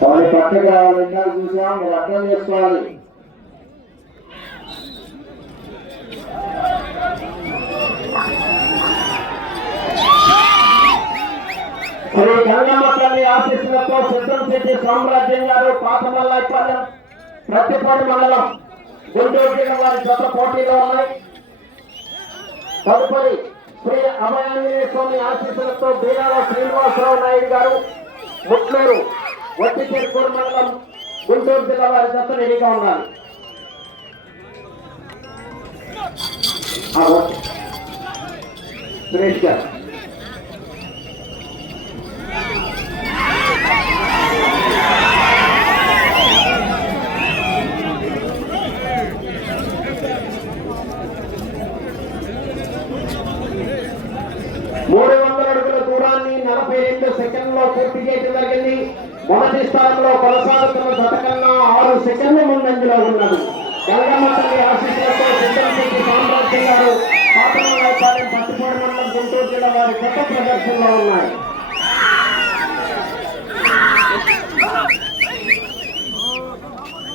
వాళ్ళు పక్కగా విన్నారు చూసాం మీరు అర్థం చేసుకోవాలి. శ్రీ గంగమ్మ తల్లి ఆశీస్సులతో సిద్ధం శెట్టి సామ్రాజ్యం గారు పాతమల్లాయపాలెం ప్రతిపాడు మండలం గుంటూరు జిల్లా వారి జత పోటీలో ఉన్నాయి. తదుపరి శ్రీ అభయాంజనేయ స్వామి ఆశీస్సులతో బీరాల శ్రీనివాసరావు నాయుడు గారు ముట్లూరు వట్టిచేరుకూరు మండలం గుంటూరు జిల్లా వారి జత రెడీగా ఉండాలి సురేష్ గారు మూడు వందల అడుగుల దూరాన్ని నలభై రెండు సెకండ్లో పూర్తి చేయడం జరిగింది మొదటి స్థానంలో కొనసాగుతున్న జత కన్నా ఆరు సెకండ్ల ముందంజలో ఉన్నారు గంగమ్మ తల్లి ఆశీస్సులతో సిద్ధంశెట్టి సామ్రాజ్యం గారు పాతమల్లాయపాలెం పట్టుపూడి మండలం గుంటూరు జిల్లా వారి కొత్త ప్రదర్శనలో ఉన్నాయి.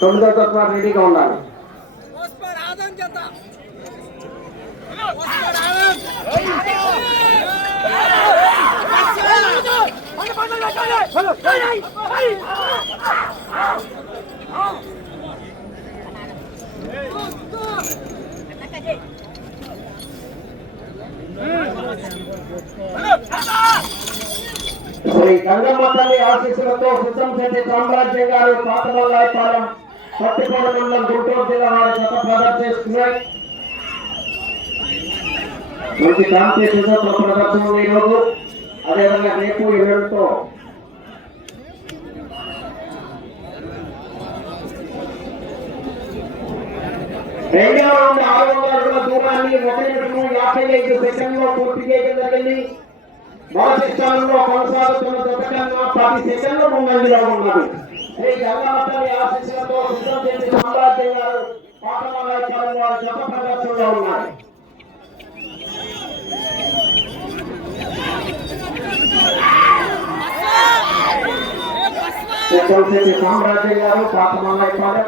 తొమ్మిదో తత్వ రెడీగా ఉండాలి. Hey! శ్రీ గంగమ్మ తల్లి ఆశీస్సులతో సిద్ధం చేసే సామ్రాజ్యం గారు పాతమల్లాయపాలెం పట్టికోడ మండలం గుంటూరు జిల్లా వారి చెత్త ప్రదర్శిస్తున్నాయి మంచి కాంపిటీషన్ ప్రదర్శన ఈరోజు. అదేవిధంగా రేపు ఎల్లుడితో రెండవ రౌండ్ ఆరు వందల అడుగుల దూరాన్ని ఒక నిమిషం యాభై ఐదు సెకండ్లో పూర్తి చేయడం జరిగింది. మొదటి స్థానంలో కొనసాగుతున్న జత కన్నా పది సెకండ్ల ముందంజలో ఉన్నది. శ్రీ గంగావతల్లి ఆశీస్సులతో సిద్ధం చేసి సామ్రాజ్యం గారు పాఠమాలయం వారి జత ప్రదర్శనలో ఉన్నాయి సిద్ధం చేసి సామ్రాజ్యం గారు పాఠమాలయం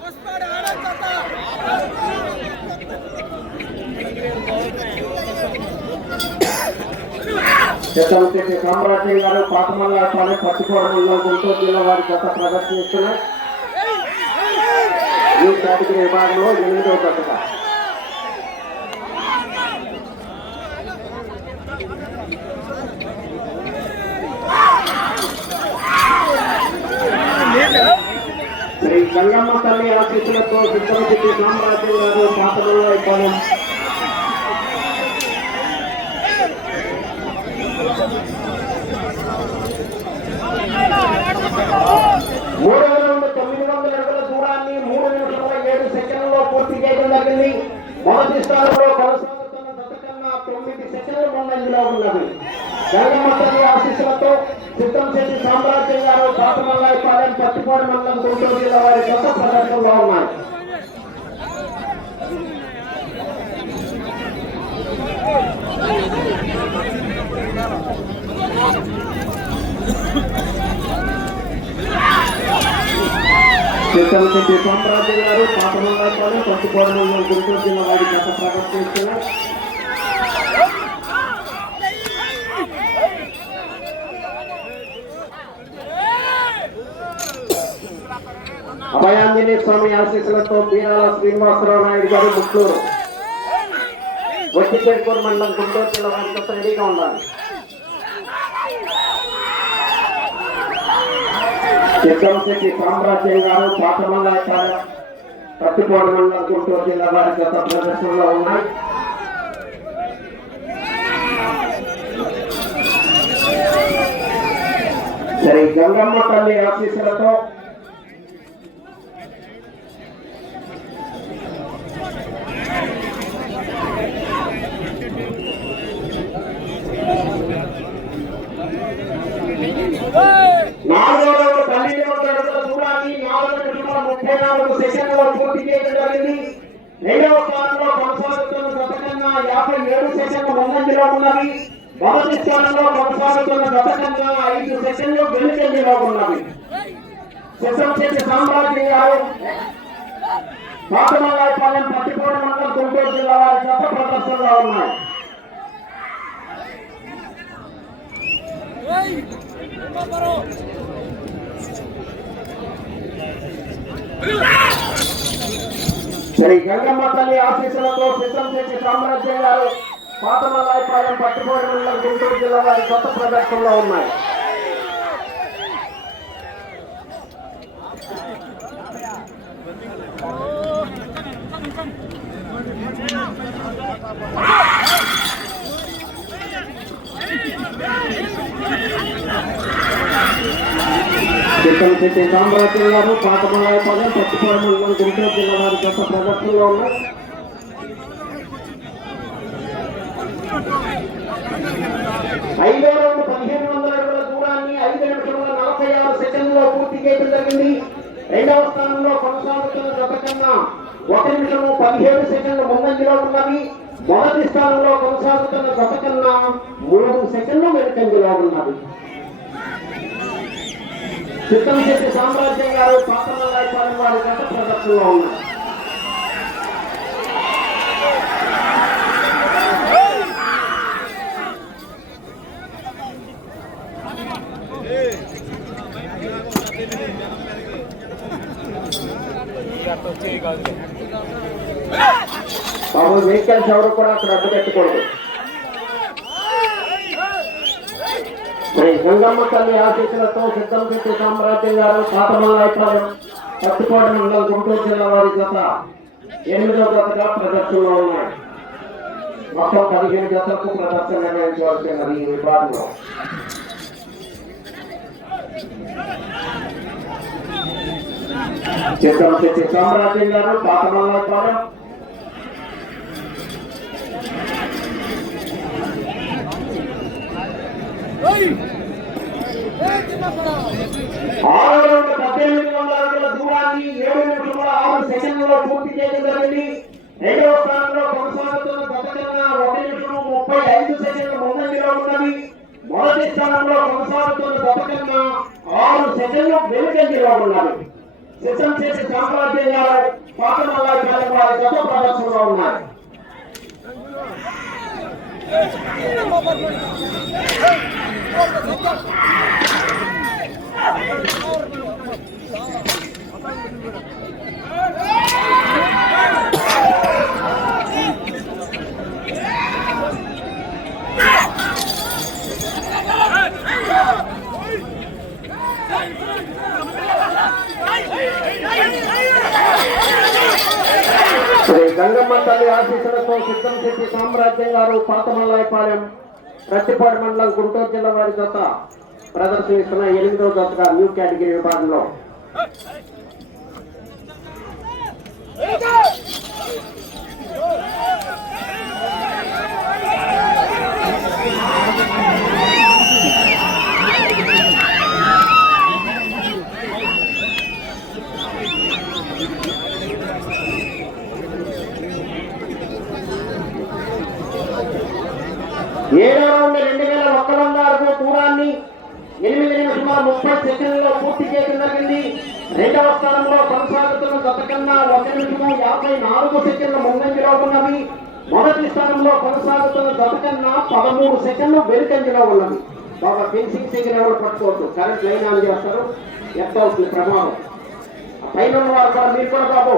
ఓస్మాన్ ఆదం జత సిద్ధం చేసి సామ్రాజ్యం గారు పాఠమాలయం పట్టుకోవడంలో గుంటూరు జిల్లా వారి గత ప్రదర్శిస్తున్న ఈ కేటగిరీ విభాగంలో ఎనిమిదవ పట్టుక శ్రీ గంగమ్మ తల్లి ఆశీస్సులతో సిద్ధమశెట్టి కామరాజయ్య గారు పాతమల్ల అయిపోయాం మూడు వందల తొమ్మిది వందల అడుగుల దూరాన్ని మూడు నిమిషముల ఏడు సెకండ్లలో పూర్తి చేయడం జరిగింది మొదటి స్థానంలో కొనసాగుతున్న జత కన్నా తొమ్మిది సెకండ్ల ముందంజలో ఉన్నది గంగమ్మ తల్లి ఆశీస్సులతో సిద్ధం చేసి సామ్రాజ్యం గారు పాతమల్లాయపాలెం పత్తిపాడు మండలం గుంటూరు జిల్లా వారి కొత్త ప్రదర్శనలో ఉన్నాయి సిద్ధం చేసి సామ్రాజ్యం గారు పాతమల్లాయపాలెం పత్తిపాడు మండలం గుంటూరు జిల్లా వారి కొత్త ప్రదర్శిస్తున్నారు అభయాంజనేయ స్వామి ఆశీస్సులతో బీరాల శ్రీనివాసరావు నాయుడు గారు ముట్లూరు వట్టిచేరుకూరు మండలం గుంటూరు జిల్లా వారి రెడీగా ఉండాలి. చిత్రంశెట్టి సామ్రాజ్యం గారు పాతమల్లాయపాలెం పత్తిపాడు మండలం గుంటూరు జిల్లా వారి గత ప్రదర్శనలో ఉన్నాయి. సరే గంగమ్మ తల్లి ఆశీస్సులతో నాలుగో రౌండ్ పన్నెండు వందల అడుగుల దూరాన్ని నాలుగు నిమిషముల ముప్పై నాలుగు సెకండ్లలో పూర్తి చేయడం జరిగింది రెండవ స్థానంలో కొనసాగుతున్న గత కన్నా యాభై ఏడు సెకండ్ల ముందంజలో ఉన్నది మొదటి స్థానంలో కొనసాగుతున్న గత కన్నా ఐదు సెకండ్లు వెనుకంజలో ఉన్నవి శిశం చేసే సామ్రాజ్యం గారు పాతమల్లాయపాలెం పట్టిపోవడం మండలం గుంటూరు జిల్లా వారి గత ప్రదర్శనలో ఉన్నాయి. శ్రీ గంగమ్మ తల్లి ఆశీస్సులతో సిద్ధం చేసి సామ్రాజ్యం గారు పాతమల్లాయపాలెం పట్టిపోవడం మండలం గుంటూరు జిల్లా వారి కొత్త ప్రదర్శనలో ఉన్నాయి. చిత్తం శెట్టి గారు పాతమల్లాయపాలెం పట్టుపాలెం మండలం గుంటూరు జిల్లా వారి గత ప్రదర్శనలో ఉన్న ఐదో రౌండ్ పదిహేను వందల అడుగుల దూరాన్ని ఐదు నిమిషముల నలభై ఆరు సెకండ్లో పూర్తి చేయడం జరిగింది. రెండవ స్థానంలో కొనసాగుతున్న గత కన్నా ఒక నిమిషము పదిహేడు సెకండ్ల ముందంజలో ఉన్నవి. మొదటి స్థానంలో కొనసాగుతున్న గత కన్నా మూడు సెకండ్లు వెనుకంజలో ఉన్నవి. చిత్తం చేసి సామ్రాజ్యం గారు పాతమల్లాయపాలెం వారి గత ప్రదర్శనలో ఉన్నారు. బాబు వెహికల్స్ ఎవరు కూడా అక్కడ అడ్డు పెట్టకూడదు గంగమ్మ తల్లి ఆశీస్సులతో సిద్ధం పెట్టి సామ్రాజ్యం గారు పాతమల్లాయపాలెం పట్టుకోవడం మండలం గుంటూరు జిల్లా వారి జత ఎనిమిదో జతగా ప్రదర్శనలో ఉన్నాయి. మొత్తం పదిహేను జతలకు ప్రదర్శన నిర్వహించవలసినది ఈ విభాగంలో. చిత్రం పెట్టి సామ్రాజ్యం గారు పాతమల్లాయపాలెం Hey! ఆరు వందల పద్దెనిమిది వందల అడుగుల దూరాన్ని ఏడు నిమిషముల ఆరు సెకండ్లలో పూర్తి చేయడం జరిగింది రెండవ స్థానంలో కొనసాగుతున్న నిమిషం ముప్పై ఐదు సెకండ్ల ముందంజలో ఉన్నది మొదటి స్థానంలో కొనసాగుతున్న గతకన్నా ఆరు సెకండ్లు వెనుకంజలో ఉన్నది సిద్ధం చేసి సామ్రాజ్యం గారు పాతమల్లాయపాలెం వారి గత ప్రదర్శనలో ఉన్నారు శ్రీ గంగమ్మ తల్లి ఆశీస్సులతో సిద్ధం శెట్టి సామ్రాజ్యం గారు పాతమల్లాయపాలెం రట్టిపాడు మండలం గుంటూరు జిల్లా వారి జత. ప్రదర్శనిస్తున్న ఎనిమిదో జతగా న్యూ కేటగిరీ విభాగంలో ఏడో రౌండ్ రెండు వేల ఒక్క వంద అడుగుల దూరాన్ని ఎనిమిది నిమిషముల ముప్పై సెకండ్లో పూర్తి చేయడం జరిగింది. రెండవ స్థానంలో కొనసాగుతున్న గత కన్నా ఒక నిమిషము యాభై నాలుగు సెకండ్ల ముందంజలో ఉన్నవి మొదటి స్థానంలో కొనసాగుతున్న గత కన్నా పదమూడు సెకండ్లు వెనుకంజలో ఉన్నవి బాగా ఫెన్సింగ్ సెకండ్ ఎవరు పట్టుకోవద్దు. కరెంట్ లైన్ ఆన్ చేస్తారు. ఎంత అవుతుంది ప్రమాదం పైన వారు కూడా మీరు కూడా బాబు.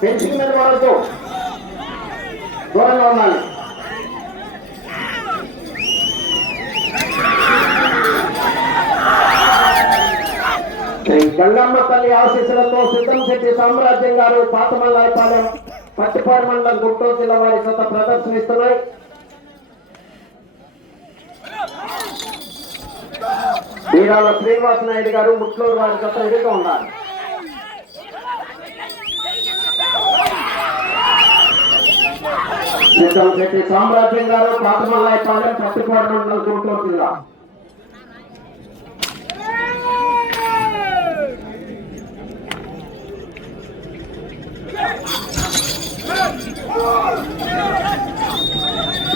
ఫెన్సింగ్ మీద వాడద్దు దూరంగా ఉండాలి. గంగమ్మ తల్లి ఆశీస్సులతో సిద్ధం శెట్టి సామ్రాజ్యం గారు పాతమల్లాయపాలెం పట్టిపాడు మండలం గుంటూరు జిల్లా వారి కొత్త ప్రదర్శనిస్తున్నాయి. వీరాల శ్రీనివాస నాయుడు గారు ముట్లూరు వారి కొత్త ఎదురుగా ఉండాలి సిద్ధం శెట్టి సామ్రాజ్యం గారు పాతమల్లాయపాలెం పట్టిపాడు మండలం గుంటూరు జిల్లా.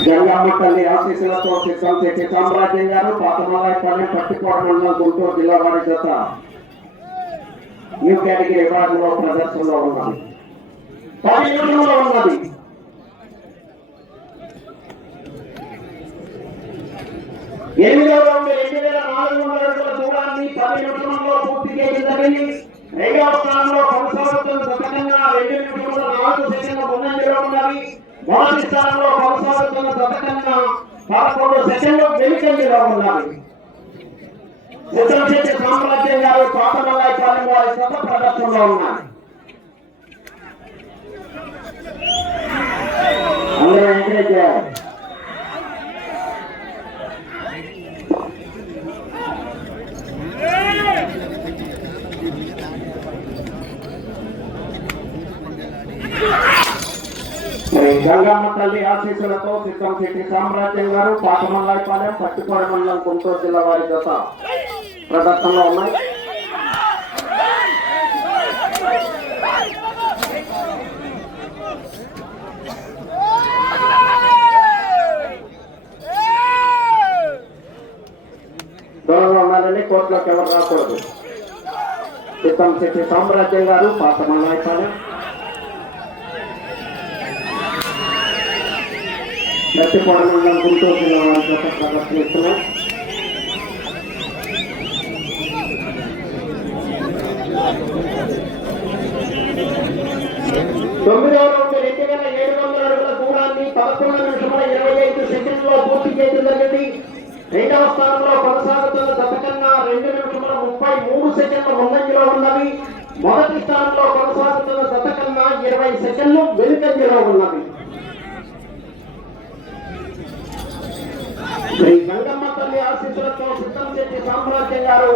గంగమ్మ తల్లి ఆశీస్సులతో సిద్ధం చేసే సామ్రాజ్యం గారు పాతమాలయపల్లి పట్టికోట గుంటూరు జిల్లా వారి చేత న్యూ కేటగిరీ విభాగంలో ప్రదర్శనలో ఉన్నది. పది ఉన్నది. ఎనిమిదవ రౌండ్ రెండు వేల నాలుగు వందల అడుగుల దూరాన్ని పది నిమిషంలో పూర్తి చేయడం జరిగింది. రెండవ స్థానంలో కొనసాగుతున్న శతకంగా రెండు నిమిషంలో నాలుగు సెకండ్ల ముందంజలో ఉన్నవి. మొదటి స్థానంలో కొనసాగుతున్న శతకంగా పదకొండు సెకండ్లు వెనుకంజలో ఉన్నవి. సామ్రాజ్యం గారు పాతమల్లాయపాలెం వారి శత ప్రదర్శనలో అందరూ ఎంకరేజ్ చేయాలి. శ్రీ గంగమ్మ తల్లి ఆశీస్సులతో సిద్ధం సామ్రాజ్యం గారు పాతమల్లాయపాలెం పట్టుకోడ మండలం గుంటూరు జిల్లా వారి జత ప్రదర్శనలో ఉన్నాయి. దూరంగా ఉండాలని కోర్టులోకి ఎవరు రాకూడదు. సిద్ధం శెట్టి సామ్రాజ్యం గారు పాతమల్లాయపాలెం గట్టిపోడ మండలం గుంటూరు జిల్లా వారి జత ప్రదర్శనిస్తున్నాయి తొమ్మిదవ రౌండ్ రెండు వేల ఏడు వందల అడుగుల దూరాన్ని పదకొండు నిమిషముల ఇరవై ఐదు సెకండ్లో పూర్తి చేయడం జరిగింది. రెండవ స్థానంలో కొనసాగుతున్న జత కన్నా రెండు నిమిషముల ముప్పై మూడు సెకండ్ల ముందంజలో ఉన్నవి. మొదటి స్థానంలో కొనసాగుతున్న జత కన్నా ఇరవై సెకండ్లు వెనుకంజలో ఉన్నవి శ్రీ గంగమ్మ తల్లి ఆశీస్సులతో సిద్ధం చేసి సామ్రాజ్యం గారు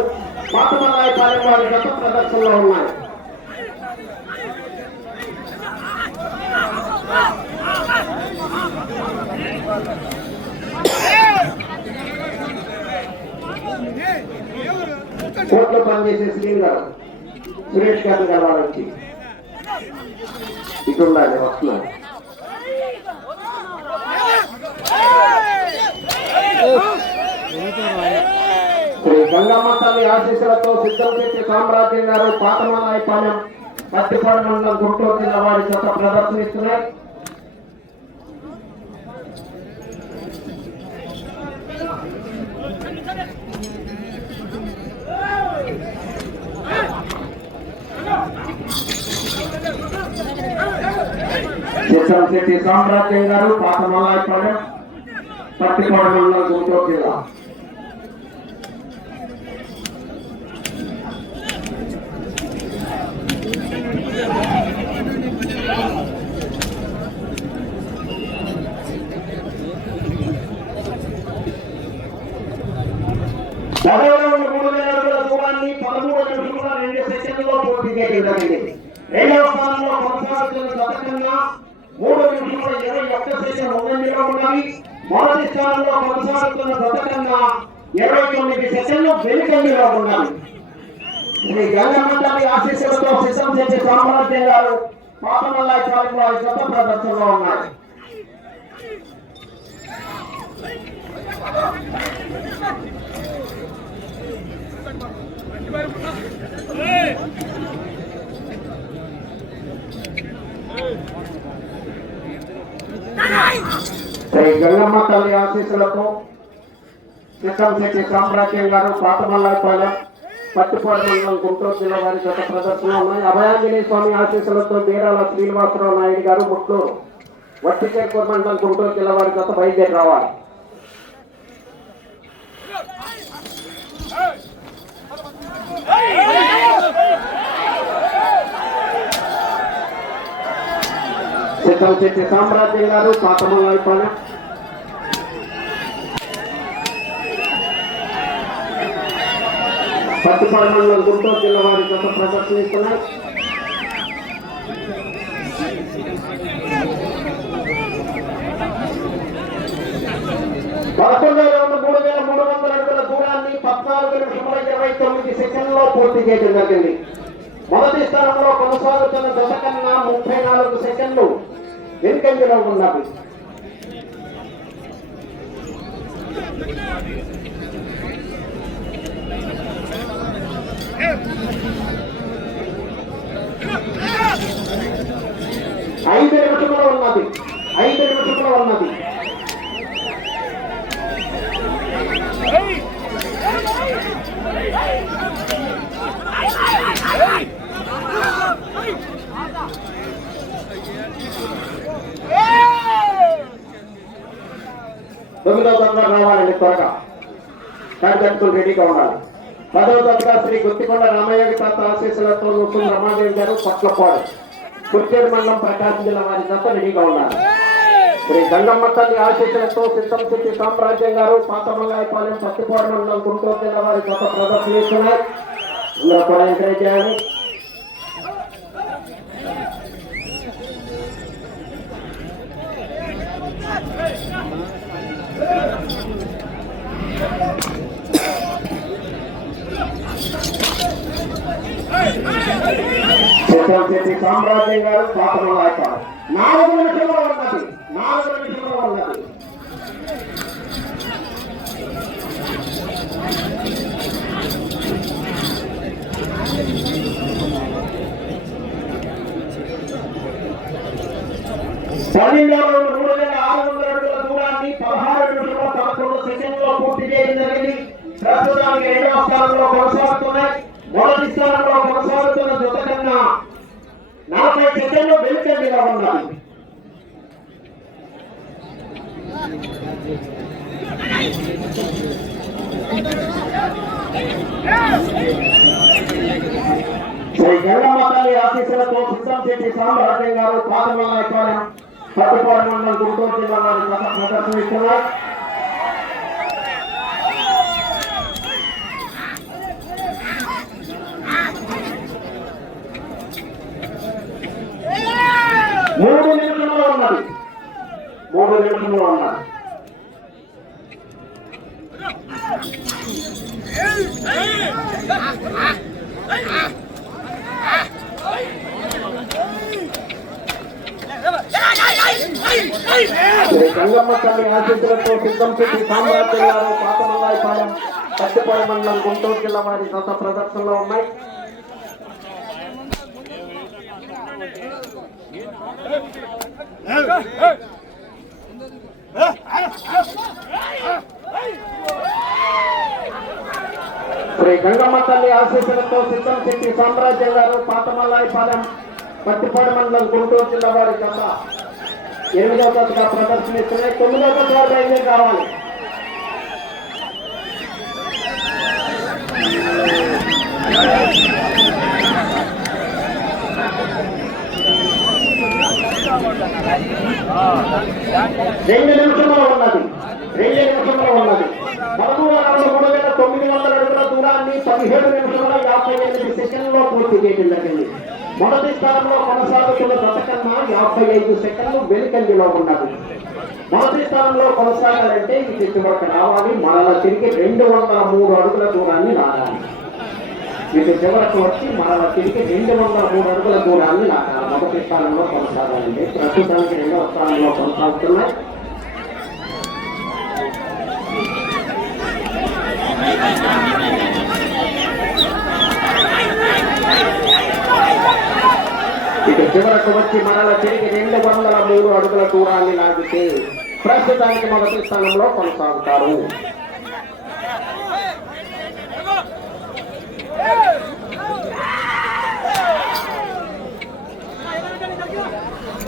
పాతమలాయపాలెం వారి గత ప్రదర్శనలో ఉన్నాయి కోర్టులో పనిచేసే శ్రీని గారు సురేష్ గారు కలవాలొచ్చి ఇటు ఉండాలి వస్తున్నారు శ్రీ గంగమ్మ తల్లి ఆశీస్సులతో సిద్ధం సామ్రాజ్యం గారు పాతమలాయపాలెం పత్తిపాడు మండలం గుంటూరు జిల్లా వారి చెత్త ప్రదర్శనిస్తున్నాయి. చిత్రం శెట్టి సామ్రాజ్యం గారు పాతమలాయపాలెం పత్తిపాడు మండలం గుంటూరు జిల్లా. పదవ మూడు వేల అడుగుల దూరాన్ని పదమూడు నిమిషముల రెండు సెకండ్లలో పూర్తి చేయడం రెండవ స్థానంలో కొనసాగుతున్న శతకంగా మూడు నిమిషముల ఇరవై ఒక్క సెకండ్ ముందంజలో మొదటి స్థానంలో కొనసాగుతున్న శతకంగా ఇరవై తొమ్మిది సెకండ్లు వెనుకంజలో ఉండాలి శ్రీ గంగమ్మ తల్లి ఆశీస్సులతో సిద్ధం చేసే సామ్రాజ్యం గారు పాపమల్లాయి వారి గత ప్రదర్శనలో ఉన్నాయి. శ్రీ గంగమ్మ తల్లి ఆశీస్సులతో సిద్ధం సామ్రాజ్యం గారు పాతమల్లాయపాలెం పట్టుపాటు మండలం గుంటూరు జిల్లా వారి గత ప్రదర్శన ఉన్నాయి. అభయాంజనేయ స్వామి ఆశీస్సులతో బీరాల శ్రీనివాసరావు నాయుడు గారు ముట్లూరు వట్టిచేర్కూరు మండలం గుంటూరు జిల్లా వారి గత బయలుదేరి రావాలి. సిద్ధం శెట్టి సామ్రాజ్యం గారు పాతమల్లాయపాలెం పట్టుపాడు మండలం గుంటూరు జిల్లా వారి గత ప్రదర్శనిస్తున్నారు పదకొండవ రౌండ్ మూడు వేల మూడు వందల అడుగుల దూరాన్ని పద్నాలుగు నిమిషముల ఇరవై తొమ్మిది సెకండ్లో పూర్తి చేయడం జరిగింది. మొదటి స్థానంలో కొనసాగుతున్న దశ కన్నా ముప్పై నాలుగు సెకండ్లు వెనుకంజలో ఉన్నవి. ఐదు నిమిషంలో ఉన్నది. ఐదు నిమిషంలో ఉన్నది తొమ్మిదవ తరగతి రావాలండి త్వరగా. కార్యకర్తలు రెడీగా ఉండాలి. పదవ తరగతి శ్రీ గుత్తికొండ రామయ్య తాత ఆశీస్సులతో నూతన రమాదేవి గారు పట్లపాడు. కుర్చేడు మండలం ప్రకాశం జిల్లా వారి జత రెడీగా ఉన్నారు శ్రీ గంగమ్మ తల్లి ఆశీస్సులతో సిద్ధం సిద్ధి సామ్రాజ్యం గారు పాతమంగాయపాలెం పత్తిపాడు మండలం గుంటూరు జిల్లా వారి జత ప్రదర్శనిస్తున్నారు అందరూ కూడా ఎంకరేజ్ చేయాలి. సిద్ధం సిద్ధి సామ్రాజ్యం గారు పాతమంగాయపాలెం నాలుగు నిమిషంలో ఉన్నది. నాలుగు నిమిషంలో ఉన్నది. పదిహేను ప్రస్తుతానికి రెండవ స్థానంలో కొనసాగుతున్నాయి మొదటి స్థానంలో కొనసాగుతున్న జత కన్నా నలభై సెకండ్లు వెనుకండిగా ఉన్నాయి శ్రీ గంగమ్మ తల్లి ఆశీస్సులతో సిద్ధం చేసి సామ్రాజ్యం గారు పాదమల్లాయపాలెం పట్టుకోవడం మండలం గుంటూరు జిల్లా వారి గత ప్రదర్శనిస్తున్నారు మూడు నిమిషంలో ఉన్నది మూడు నిమిషంలో ఉన్నది గంగమ్మ తల్లి ఆశీస్సులతో సిద్ధం చేసి సామ్రాజ్యం గారు పాతమల్లాయపాలెం పట్టిపాడు మండలం గుంటూరు జిల్లా వారి గత ప్రదర్శనలో ఉన్నాయి Hey! Hey! శ్రీ గంగమ్మ తల్లి ఆశీస్సులతో సిద్ధం శెట్టి సామ్రాజ్యం గారు పాతమల్లాయిపాలెం పట్టిపాడు మండలం గుంటూరు జిల్లా వారి కథ. ఎనిమిదవ తరగతిగా ప్రదర్శనిస్తున్నాయి. తొమ్మిదవ తరగతి వారు బయలుదేరి కావాలి? రెండు నిమిషంలో ఉన్నది. రెండు నిమిషంలో ఉన్నది పదమూడు వందల మూడు వేల తొమ్మిది వందల అడుగుల దూరాన్ని పదిహేడు నిమిషముల యాభై ఎనిమిది సెకండ్లో పూర్తి చేయడం జరిగింది మొదటి స్థానంలో కొనసాగుతున్న గత కన్నా యాభై ఐదు సెకండ్లు వెనుకంజలో ఉన్నది. మొదటి స్థానంలో కొనసాగాలంటే ఇది చివరికి రావాలి. మరలా తిరిగి రెండు వందల మూడు అడుగుల దూరాన్ని రావాలి ఇటు చివరకు వచ్చి మరలా తిరిగి రెండు వందల మూడు అడుగుల దూరాన్ని రావాలి మొదటి స్థానంలో కొనసాగాలంటే ప్రస్తుతానికి రెండవ స్థానంలో కొనసాగుతున్నాయి ఇటు చివరకు వచ్చి మరల తిరిగి రెండు వందల మూడు అడుగుల దూరాన్ని లాగితే ప్రస్తుతానికి మొదటి స్థానంలో కొనసాగుతారు.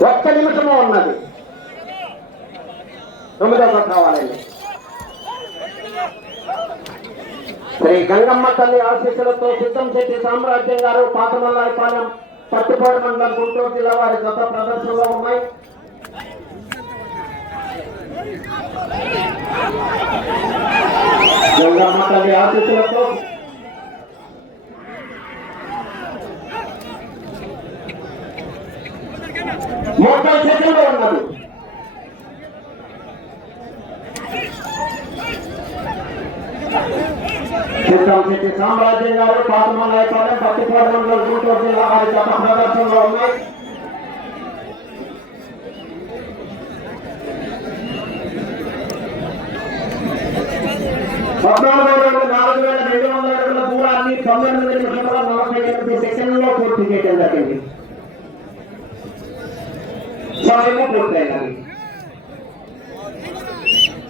ఒక్క నిమిషము ఉన్నది. తొమ్మిదో కావాలండి శ్రీ గంగమ్మ తల్లి ఆశీస్సులతో సిద్ధం శెట్టి సామ్రాజ్యం గారు పాతమల్లారిపాలెం పట్టుపాడు మండలం గుంటూరు జిల్లా వారి గత ప్రదర్శనలో ఉన్నాయి. గంగమ్మ తల్లి ఆశీస్సులతో ముప్పై సెకండ్లు ఉన్నది. సిద్ధం శెట్టి సామ్రాజ్యం గారు పాతమల్లాయపాలెం పత్తిపాడు మండలం గుంటూరు జిల్లా వారి గత ప్రదర్శనలో ఉన్నాయి పద్నాలుగో రౌండ్ నాలుగు వేల రెండు వందల అడుగుల దూరాన్ని తొమ్మిది నిమిషముల నలభై ఎనిమిది సెకండ్లలో పూర్తి చేయడం జరిగింది సమయము పూర్తయినది